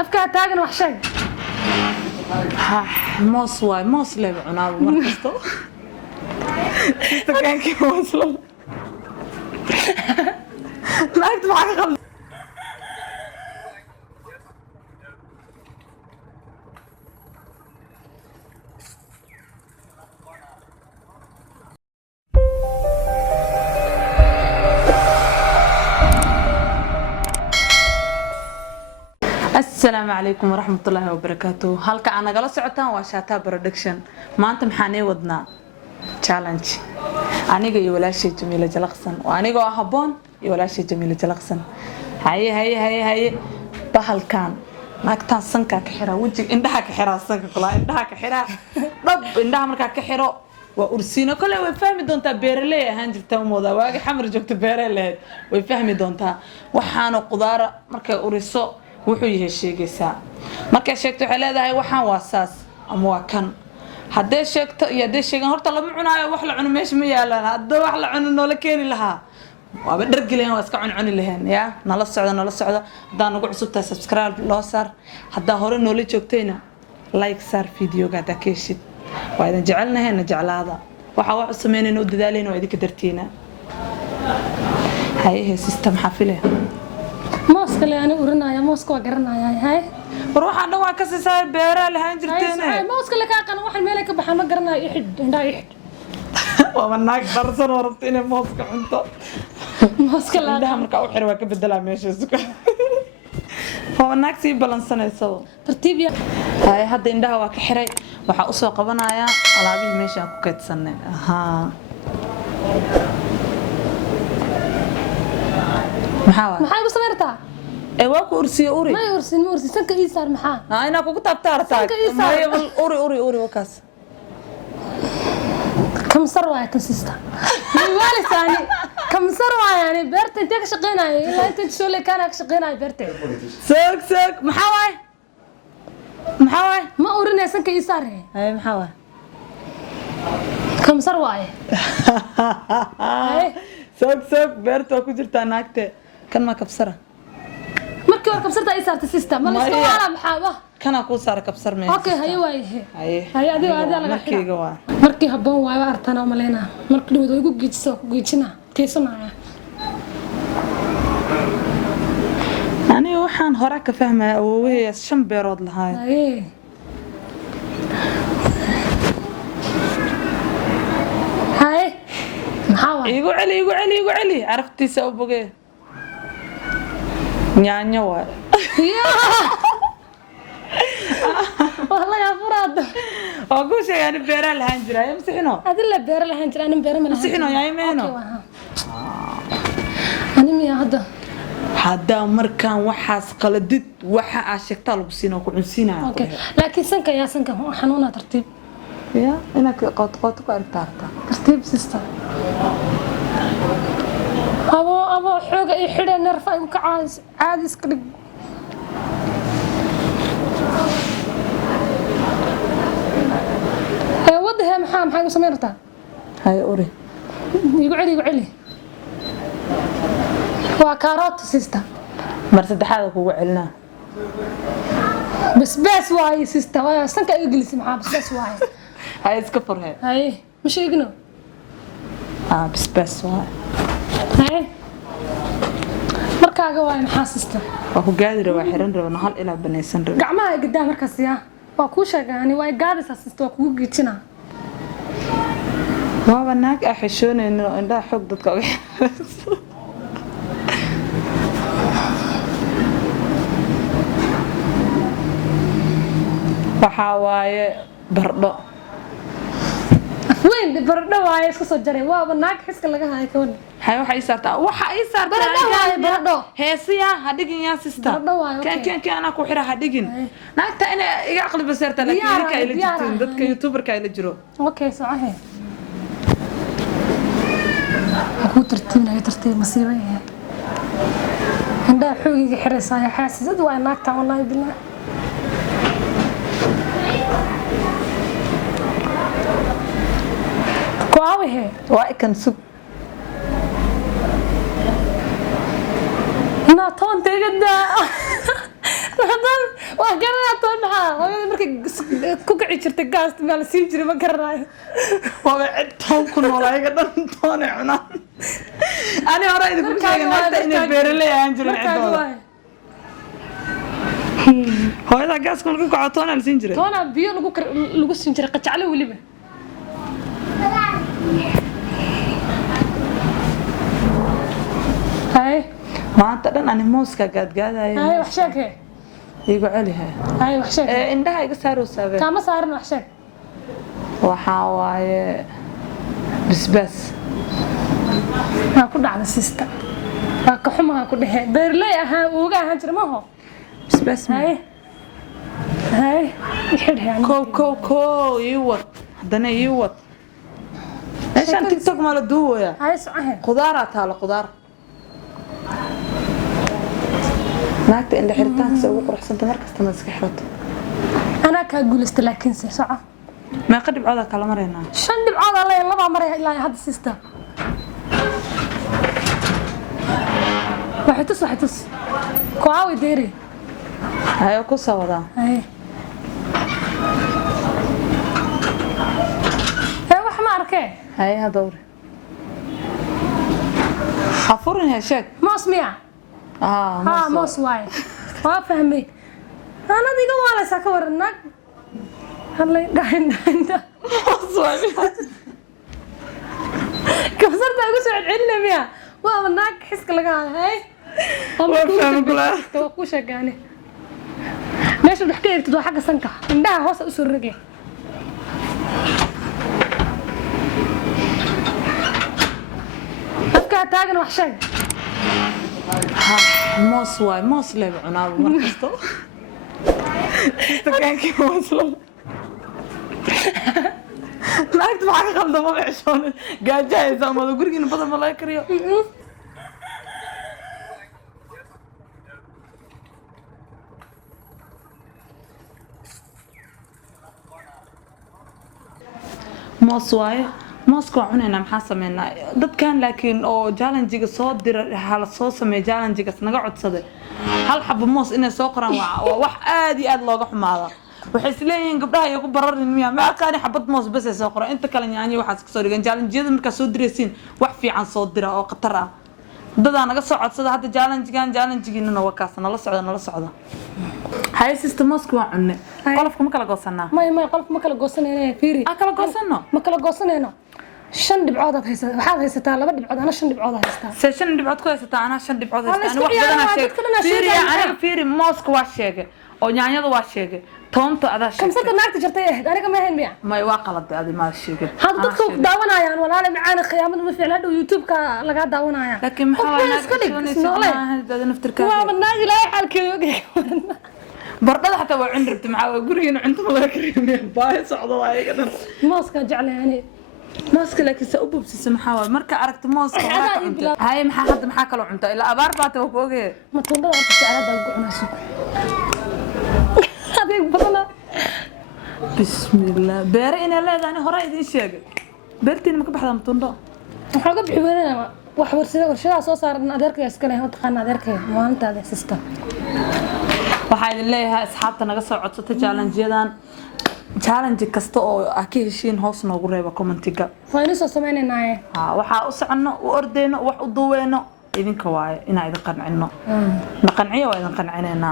afka taagan wax sheeg موس واي موس لي بعناه مركزته كان كي موصل لا اكتب حاجه غلط السلام عليكم ورحمة الله وبركاته. هلك أنا جالس عتان وشاتا برودكشن. ما أنت محني ودنا challenge. أنا جاي ولا شيء جميلة جلقسن وأنا جا هبون ولا شيء جميلة جلقسن. هاي بحال كان. ناكتان سنكا كحرا وجهك إندها كحرا سنكا كلا إندها كحرا رب إندها مركا كحرا وأرسينا كله ويفهم دونتا بيرلي هنجرت موضة واقع حمر جبت بيرلي ويفهم دونتا وحنا قدارة مركا أرسو wuxuu yahay sheegaysaa marka sheegto waxa leedahay waxaan waasaas ama waa kan hadee sheegto iyo hadee sheegan horta lama cunaayo wax la cuno meesha ma yaalaan hadda wax la cuno noola keeni lahaa waaba dhargileen waa iska cuni lahayn ya nala socdo hadaa nagu cusubtahay subscribe loo saar hadaa hore noola joogtayna like saar videoga hadaa ka heshid waa idin jecelnahay jeclaada waxa wax sameynayna u dadaalayna waa idinka dartiina haye system xafile موسك اللي أنا ورنا يا موسك وقرنا يا هاي بروح أنا واقف ساي بيرة لهين جرتينه موسك اللي كان واحد ملك بحال ما قرنا يحد هنا يحد ومناك درسن وربطيني موسك أنت موسك اللي ده مركا وحر واقف بدلا ماشي سكر ومناك سي بالانسنا يسوي ترتيب يا هاي هذا إنده واقف حري وحقصوا قبنا يا على بيه ماشي أكو كتسنة ها maxay u sameertaa waa ku ursiye uri ma ursi sanka ii saar maxaa ina kugu taabtaartaa may uri wakaas kam sar waa tan sista wali saani kam sar waa yani beerta inta ka shaqeynaayo ilaa inta soo leekana ka shaqeynaayo beerta soog maxaa waay ma urinay sanka ii saar hay maxaa waay kam sar waa soog beerta ku jirtaa naagte kan ma kabsara markii war kabsarta ay saartay system ma la iska wala maxaaba kana ku saar kabsar meesha okay haye adiga laga xiro markii haboon waa artana maleena markii dhawad igu geejiso ku geejina keesanaya aniga waxaan hore ka fahmay awowey 5 beerood lahaay haye maxaa igu celi araftiisa u bogee nyaanyo waay والله يا فراد أقول شيء أنا بيرة الهنجرة يا مسحينه أدلة بيرة الهنجرة أنا بيرة من مسحينه يا يمينه أنا مية هذا مركان وحاس قلدت وحا عشقت له بسينه وكعنسينه أوكي لكن سنك يا سنك حنونة ترتيب يا إنك قط كأرتارتا ترتيب سيستم أبو حوجة يحرق نرفع وكعاز عادي سكري وضها محام سميرتها هاي أوري يقعلي وكارات سيستا مرسد حالك وقعلنا بس واي سيستا واي سنك يجلس معاه بس واي هاي سكفر هاي مش يجنو بس واي هاي markaaga waa maxaasista waa ku gaadi rabaa xiran rabaa hal ila banaysan rabaa gacmaha gadaam markaas yaa waa ku sheegaani waa gaadisa sista waa kugu geejina waa naag xishoonayno indhaha xog dadka waxa waaye bardho وين بردو واي اسكو سو جاري waa naag xiska laga hayo koon hay waxa ay saartaa bardho heesiya hadigin yaa sister kan ana ku xira hadigin naagta ina iga aqli basarta laakiin ka ila jirtiin dadka youtuberka ila jiro okay saxay ku tartiib masiibo yahay inda xoogiga xiraysaa xaasisad waa naagta wallahi billah كواوي وكان سوق ناتون تجدا markii ku kici jirtay gaasta ma la siin jiray ma garanayo waa cid toon ku nool ayaga dhan toon ay cunaan ani hore idinku sheegay naagta inay beeraley aan jirin cidooda hooyada gaaska lagu kaco toon la siin jiray toona biyo lagu siin jiray qajacle waliba hay maanta dhan ani mooska gaadgaadaya hay wax sheekay igu celiha hay wax sheekay indhaha iga saaro saabay kama saaran wax sheeg waxa waaye bisbas ma ku dhacday sister waa ka xumaa ku dhahay beerley ahaan uga ahaan jiray ma ho bisbas hay hay xidhan ko iwad hadana iwad meeshaan tiktok ma la duubaya hay saxay qudaara taalo qudaar naagta indha xiritaanka ugu quruxsanta markasta ma iska xirato ana ka guuleystay laakiin si soco ما قد بعضها كلام رينا شن بعض الله لبا مرة إلا هذا السيستم وحتس كواوي ديري هاي قصة وضع هاي وح ما أركي هاي هدوري حفورني هالشك موس ميع موس واي ما فهمي أنا دي قوالة ساكور النك هلا داين موس واي كم صرت أقول سعد علم يا وأنا النك حس كل قاعد هاي وفهم كلها توقوش يعني ماشي بحكي لك تدو حق سنكة عندها هوس أسر رجع أفكار تاجن وحشة موس واي موس لي بعناه مركزته كان كي موس له ما أكتب حاجة غلطة ما بعشون قاعد جاهز أما لو قرقين بدل ما لا يكريو موس واي موسكو cunayna maxaa sameynaa dadkan laakiin oo challenge-ga soo diray hal soo sameey challenge-ga naga codsaday hal xabo moos inay soo qoraan waa wax aad iyo aad looga xumaada waxay isleeyihiin gabdhaha ay ku bararin miya ma aqaan xabad moos bas ay soo qoraan inta kale yaani waxa ka soo dhigan challenge-yada marka soo diraysiin wax fiican soo dira oo qatar ah dadana naga soo codsada hadda challenge-giina waa kaas nala socda هاي سيستم موسكو عنا قلفك ما كلا قوسنا ما قلفك ما كلا قوسنا فيري كلا قوسنا ما كلا قوسنا شن دبعوضة هيستا waxaad haysataa laba dhibcood ana shan dhibcood haystaa shan dhibcood ku haysataa ana shan dhibcood haystaa ana wax badan aan sheegay fiiri aniga fiiri mooska waa sheegay oo yaanyada waa sheegay toonta adaa sheegay kamsada naagta jirtay aniga ma ahayn miya ma waa qalad adi ma sheegay hada dadku daawanayaan walaal macaana qiyaamada ma fiicna dhow youtube-ka laga daawanaya laakiin maxaa naagta naftirka waa naag ilaahay xalkeeyo bardada xataa waa cun rabta maxaa gurigeena cunto ma laga kariyo baa socdo waa iga dhan mooska jeclayani mooska laakiin sa u bubsisa maxaa waa marka aragto mooska waa cunto hay maxaa hadda maxaa kala cunta ilaa abaar baad ku ogee ma tundada arka jeclada ugu cunayso adeeg badana bismillah beere ina leedahay hore idin sheegay beertiin ma ka baxdaa tundo waxa ka bixi weynaa wax warshada soo saaran adeerkay iska leh taqaan adeerkay maalintaada sister waxaa idin leeyahay asxaabta naga soo codsata challenge kasta oo ah ka heshiin hoos noogu reeba commentiga waan soo sameeynaa waxaa u socono u ordeyno wax u duweeno idinka waaye inaa idin qancino naqanciyo waa idin qancinayna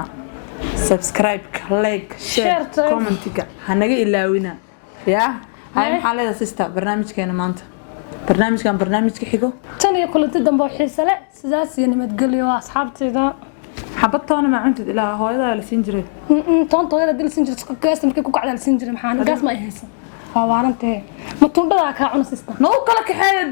subscribe like share commentiga hanaga ilaawina ya hay maxaa leedahay sister barnaamijkeena maanta barnaamijka xigo tan iyo kulanti dambe xiisa leh sidaas iyo nabadgelyo asxaabtayda حبت أنا ما عندي إلا هواي هذا السنجري طنط هذا دل السنجري قاس مركي كوك على السنجري محانا قاس ما يهيس هو أنت ما تنبضها كاعون سيستم نو كلك حاجة